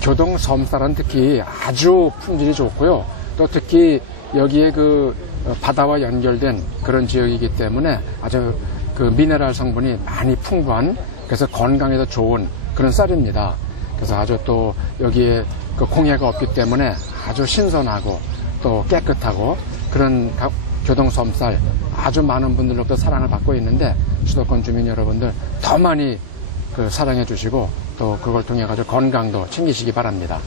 교동 섬살은 특히 아주 품질이 좋고요. 또 특히 여기에 그 어, 바다와 연결된 그런 지역이기 때문에 아주 그 미네랄 성분이 많이 풍부한 그래서 건강에도 좋은 그런 쌀입니다. 그래서 아주 또 여기에 그 공해가 없기 때문에 아주 신선하고 또 깨끗하고 그런 가- 교동 섬쌀 아주 많은 분들로부터 사랑을 받고 있는데 수도권 주민 여러분들 더 많이 그 사랑해 주시고 또 그걸 통해 가지고 건강도 챙기시기 바랍니다.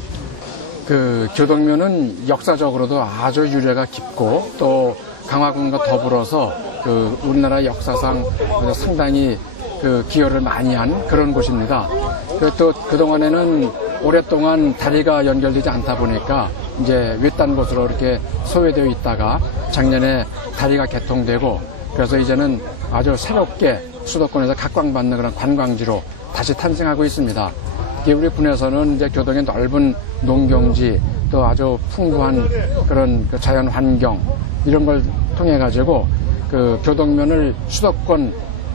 그 교동면은 역사적으로도 아주 유래가 깊고 또 강화군과 더불어서 그 우리나라 역사상 상당히 그 기여를 많이 한 그런 곳입니다. 그또 그동안에는 오랫동안 다리가 연결되지 않다 보니까 이제 외딴 곳으로 이렇게 소외되어 있다가 작년에 다리가 개통되고 그래서 이제는 아주 새롭게 수도권에서 각광받는 그런 관광지로 다시 탄생하고 있습니다. 우리 군에서는 이제 교동의 넓은 농경지 또 아주 풍부한 그런 그 자연 환경 이런 걸 통해 가지고 그 교동면을 수도권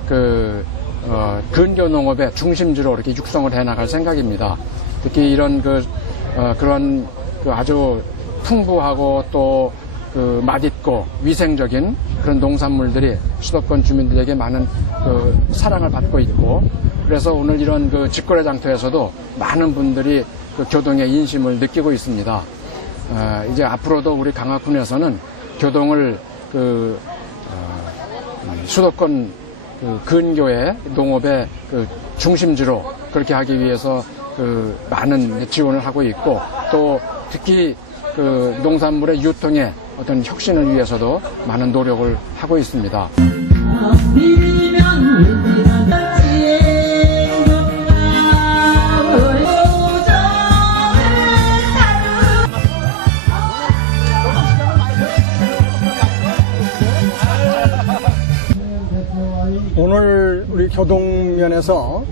그 어, 근교 농업의 중심지로 이렇게 육성을 해 나갈 생각입니다. 특히 이런 그 어, 그런 그 아주 풍부하고 또 그 맛있고 위생적인 그런 농산물들이 수도권 주민들에게 많은 그 사랑을 받고 있고 그래서 오늘 이런 그 직거래 장터에서도 많은 분들이 그 교동의 인심을 느끼고 있습니다. 어, 이제 앞으로도 우리 강화군에서는 교동을 그 어, 음, 수도권 그 근교의 농업의 그 중심지로 그렇게 하기 위해서 그 많은 지원을 하고 있고 또 특히 그 농산물의 유통에 어떤 혁신을 위해서도 많은 노력을 하고 있습니다. 교동면에서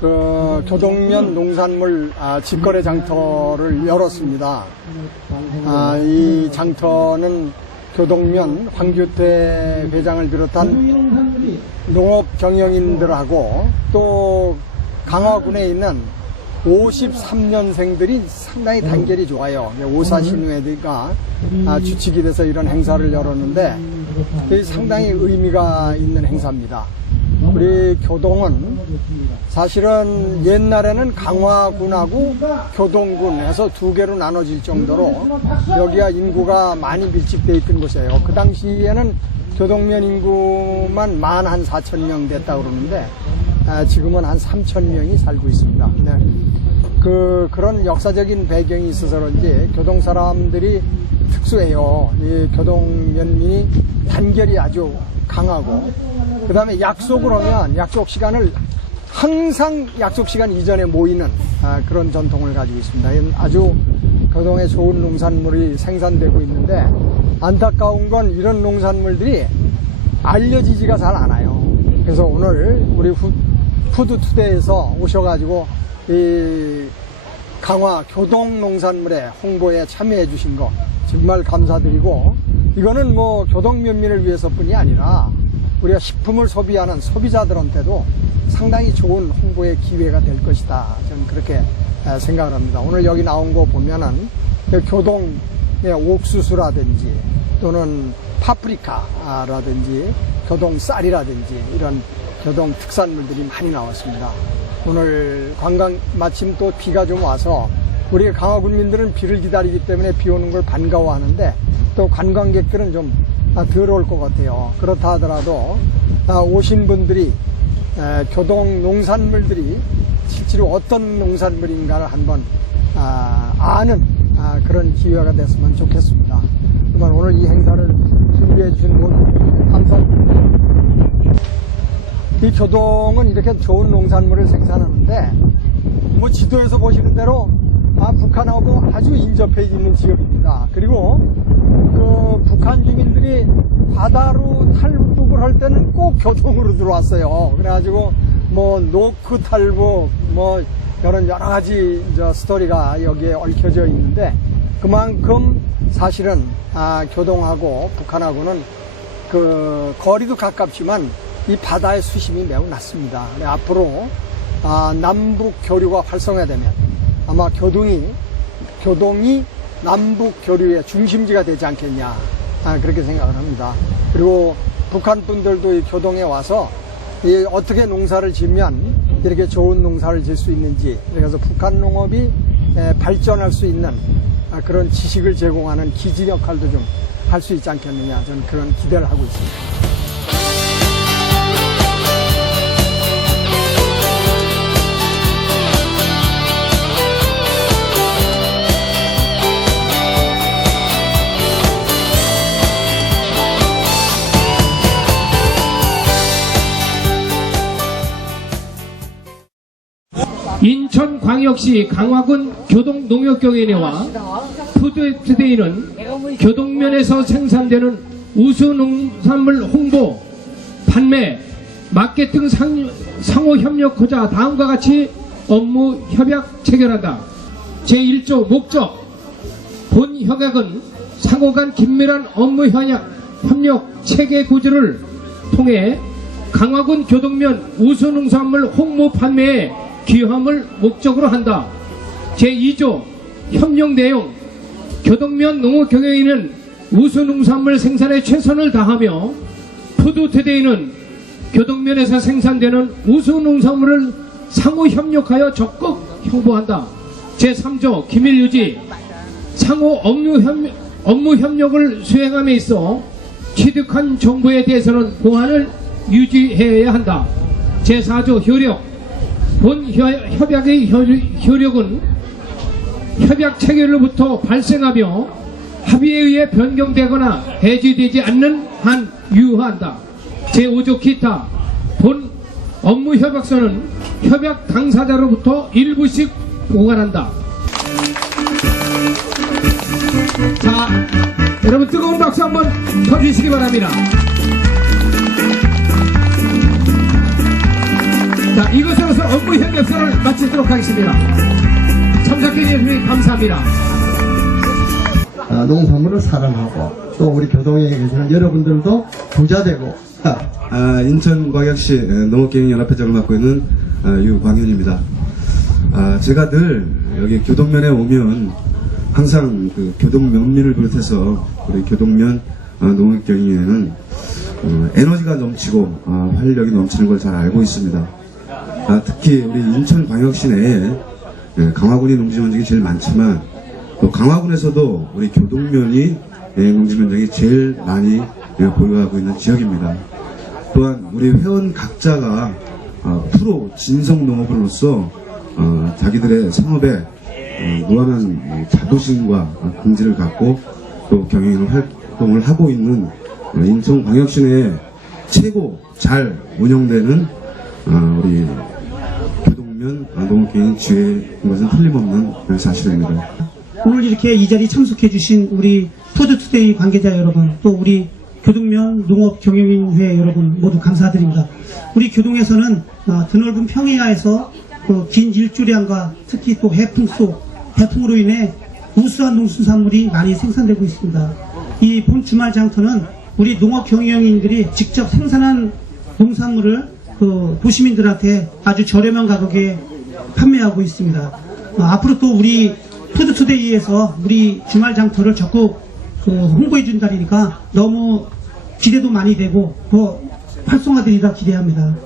그 교동면 농산물 아, 직거래 장터를 열었습니다. 아, 이 장터는 교동면 황규태 회장을 비롯한 농업 경영인들하고 또 강화군에 있는 53년생들이 상당히 단결이 좋아요. 오사신회가 아, 주축이 돼서 이런 행사를 열었는데 상당히 의미가 있는 행사입니다. 우리 교동은 사실은 옛날에는 강화군하고 교동군에서 두 개로 나눠질 정도로 여기가 인구가 많이 밀집되어 있던 곳이에요. 그 당시에는 교동면 인구만 만 한 4천 명 됐다 그러는데 아, 지금은 한 3천 명이 살고 있습니다. 네. 그 그런 역사적인 배경이 있어서 그런지 교동 사람들이 특수해요. 이 교동 면민이 단결이 아주 강하고 그 다음에 약속을 하면 약속 시간을 항상 약속 시간 이전에 모이는 아, 그런 전통을 가지고 있습니다. 아주 교동에 좋은 농산물이 생산되고 있는데 안타까운 건 이런 농산물들이 알려지지가 잘 않아요. 그래서 오늘 우리 후- 푸드투데이에서 오셔가지고 이 강화 교동 농산물의 홍보에 참여해 주신 거 정말 감사드리고 이거는 뭐 교동 면민을 위해서뿐이 아니라 우리가 식품을 소비하는 소비자들한테도 상당히 좋은 홍보의 기회가 될 것이다. 저는 그렇게 에, 생각을 합니다. 오늘 여기 나온 거 보면은 그 교동의 옥수수라든지 또는 파프리카라든지 교동 쌀이라든지 이런 교동 특산물들이 많이 나왔습니다. 오늘 관광 마침 또 비가 좀 와서 우리 강화군민들은 비를 기다리기 때문에 비 오는 걸 반가워하는데 또 관광객들은 좀덜올것 같아요. 그렇다 하더라도 아, 오신 분들이 에, 교동 농산물들이 실제로 어떤 농산물인가를 한번 아, 아는 아, 그런 기회가 됐으면 좋겠습니다. 정말 오늘 이 행사를 준비해 주신 모두 감사드립니다. 이 교동은 이렇게 좋은 농산물을 생산하는데 뭐 지도에서 보시는 대로 아, 북한하고 아주 인접해 있는 지역입니다. 그리고 그 북한 주민들이 바다로 탈북을 할 때는 꼭 교동으로 들어왔어요. 그래가지고 뭐 노크 탈북 뭐 이런 여러 가지 저 스토리가 여기에 얽혀져 있는데 그만큼 사실은 아, 교동하고 북한하고는 그 거리도 가깝지만 이 바다의 수심이 매우 낮습니다. 네, 앞으로 아, 남북 교류가 활성화되면 아마 교동이 교동이 남북 교류의 중심지가 되지 않겠냐 아, 그렇게 생각을 합니다. 그리고 북한 분들도 이 교동에 와서 이 어떻게 농사를 지으면 이렇게 좋은 농사를 지을 수 있는지 그래서 북한 농업이 에, 발전할 수 있는 아, 그런 지식을 제공하는 기지 역할도 좀 할 수 있지 않겠느냐 저는 그런 기대를 하고 있습니다. 인천광역시 강화군 교동농협경연회와 푸드투데이는 교동면에서 생산되는 우수 농산물 홍보, 판매, 마케팅 상, 상호 협력하자 다음과 같이 업무 협약 체결한다. 제1조 목적 본 협약은 상호 간 긴밀한 업무 협약, 협력 체계 구조를 통해 강화군 교동면 우수농산물 홍보 판매에 기여함을 목적으로 한다. 제2조 협력 내용 교동면 농업 경영인은 우수농산물 생산에 최선을 다하며 푸드투데이는 교동면에서 생산되는 우수농산물을 상호 협력하여 적극 홍보한다. 제3조 기밀 유지 상호 업무 협력, 업무 협력을 수행함에 있어 취득한 정보에 대해서는 보안을 유지해야 한다. 제4조 효력 본 협- 협약의 효- 효력은 협약 체결로부터 발생하며 합의에 의해 변경되거나 해지되지 않는 한 유효한다. 제5조 기타 본 업무 협약서는 협약 당사자로부터 일부씩 보관한다. 자, 여러분 뜨거운 박수 한번 터주시기 바랍니다. 자, 이것으로서 업무 협력서를 마치도록 하겠습니다. 참석해주신 분 감사합니다. 아, 농산물을 사랑하고 또 우리 교동에 계시는 여러분들도 부자 되고 아, 인천광역시 농업경영연합회 장을 맡고 있는 아, 유광현입니다. 아, 제가 늘 여기 교동면에 오면 항상 그 교동 면미를 비롯해서 우리 교동면 아, 농업경영에는 어, 에너지가 넘치고 아, 활력이 넘치는 걸 잘 알고 있습니다. 아, 특히 우리 인천광역시 내에 예, 강화군이 농지 면적이 제일 많지만 또 강화군에서도 우리 교동면이 예, 농지 면적이 제일 많이 예, 보유하고 있는 지역입니다. 또한 우리 회원 각자가 어, 프로 진성 농업으로서 어, 자기들의 산업에 어, 무한한 이 자부심과 어, 긍지를 갖고 또 경영 활동을 하고 있는 어, 인천광역시 내에 최고 잘 운영되는 어, 우리 어, 농업계인 지회인 것은 틀림없는 사실입니다. 오늘 이렇게 이 자리 참석해 주신 우리 푸드투데이 관계자 여러분, 또 우리 교동면 농업경영인회 여러분 모두 감사드립니다. 우리 교동에서는 어, 드넓은 평야에서 그긴 일조량과 특히 또 해풍 속 해풍으로 인해 우수한 농수산물이 많이 생산되고 있습니다. 이 본 주말 장터는 우리 농업경영인들이 직접 생산한 농산물을 그 도시민들한테 아주 저렴한 가격에 판매하고 있습니다. 어, 앞으로 또 우리 푸드투데이에서 우리 주말 장터를 적극 그 홍보해 준다니까 너무 기대도 많이 되고 더 활성화되리라 기대합니다.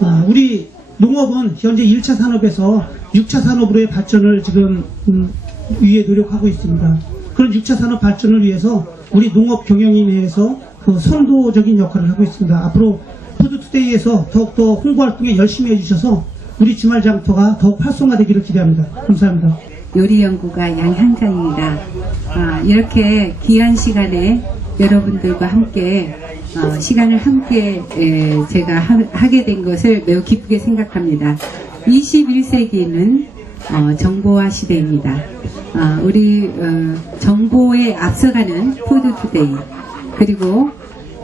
어, 우리 농업은 현재 1차 산업에서 6차 산업으로의 발전을 지금 음, 위해 노력하고 있습니다. 그런 6차 산업 발전을 위해서 우리 농업 경영인회에서 그 선도적인 역할을 하고 있습니다. 앞으로 푸드투데이에서 더욱더 홍보 활동에 열심히 해주셔서 우리 주말 장터가 더욱 활성화되기를 기대합니다. 감사합니다. 요리 연구가 양향장입니다. 아, 이렇게 귀한 시간에 여러분들과 함께 어, 시간을 함께 에, 제가 하, 게된 것을 매우 기쁘게 생각합니다. 21세기는 어, 정보화 시대입니다. 아, 우리 어, 정보에 앞서가는 푸드투데이 그리고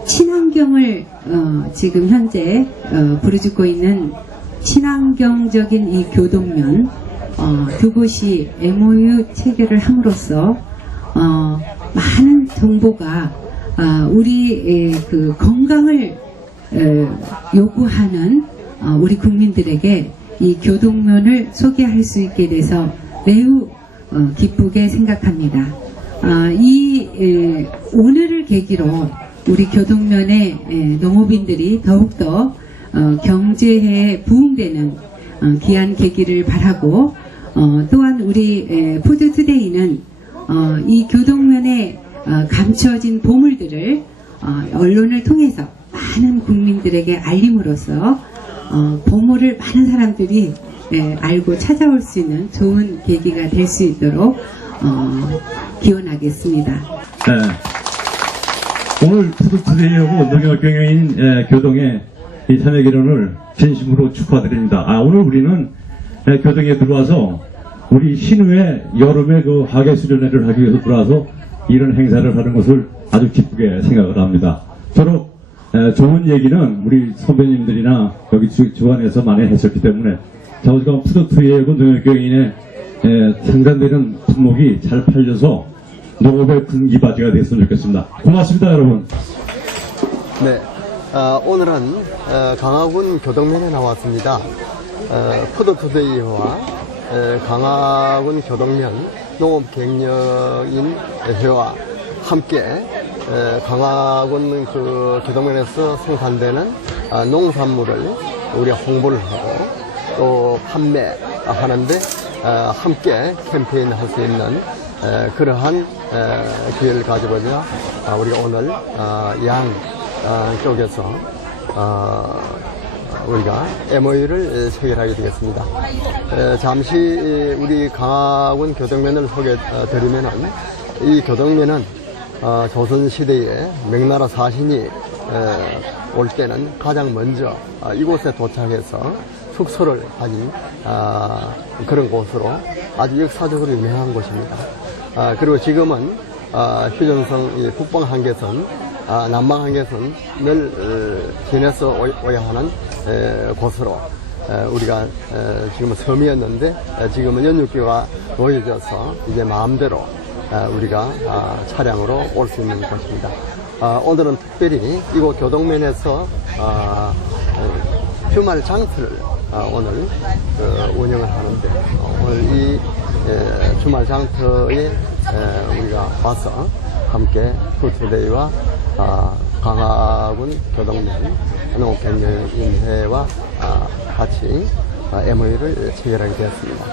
친환경을 어, 지금 현재 어, 부르짖고 있는 친환경적인 이 교동면 어, 두 곳이 MOU 체결을 함으로써 어, 많은 정보가 어, 우리 그 건강을 에, 요구하는 어, 우리 국민들에게 이 교동면을 소개할 수 있게 돼서 매우 어, 기쁘게 생각합니다. 아, 이 에, 오늘을 계기로 우리 교동면의 에, 농업인들이 더욱더 어, 경제에 부응되는 어, 귀한 계기를 바라고 어, 또한 우리 에, 푸드투데이는 어, 이 교동면에 어, 감추어진 보물들을 어, 언론을 통해서 많은 국민들에게 알림으로써 어, 보물을 많은 사람들이 예, 알고 찾아올 수 있는 좋은 계기가 될 수 있도록 어, 기원하겠습니다. 네. 오늘 푸드투데이하고 농협경영인 예, 교동의 이 참여 결혼을 진심으로 축하드립니다. 아, 오늘 우리는 예, 교동에 들어와서 우리 신우의 여름의 그 하계 수련회를 하기 위해서 들어와서 이런 행사를 하는 것을 아주 기쁘게 생각을 합니다. 저로 예, 좋은 얘기는 우리 선배님들이나 여기 주, 주관에서 많이 했었기 때문에 자우지간 푸드투데이하고 농협경영인의 예, 생산되는 품목이 잘 팔려서 농업의 근기바지가 됐으면 좋겠습니다. 고맙습니다, 여러분. 네, 어, 오늘은 어, 강화군 교동면에 나왔습니다. 어, 푸드투데이와 어, 강화군 교동면 농업경영인 회와 함께 어, 강화군 그 교동면에서 생산되는 어, 농산물을 우리가 홍보를 하고 또 판매하는데 어, 함께 캠페인 할 수 있는 에, 그러한 에, 기회를 가져보자 아, 우리가 오늘 어, 양 어, 쪽에서 어, 우리가 MOU를 체결하게 되겠습니다. 에, 잠시 우리 강화군 교동면을 소개드리면은 이 교동면은 어, 조선시대에 명나라 사신이 에, 올 때는 가장 먼저 아, 이곳에 도착해서 숙소를 가진 아, 그런 곳으로 아주 역사적으로 유명한 곳입니다. 아, 그리고 지금은 아, 휴전성 이 북방 한계선, 아, 남방 한계선을 어, 지내서 오- 오야 하는 에, 곳으로 에, 우리가 에, 지금은 섬이었는데 에, 지금은 연육교가 놓여져서 이제 마음대로 에, 우리가 아, 차량으로 올 수 있는 곳입니다. 아, 오늘은 특별히 이곳 교동면에서 아, 에, 주말 장터를 아, 오늘 그, 운영을 하는데 어, 오늘 이 에, 주말 장터에 에, 우리가 와서 함께 푸드데이와 아, 강화군 교동면 농업경영인회와 아, 같이 아, MOU를 체결하게 되었습니다.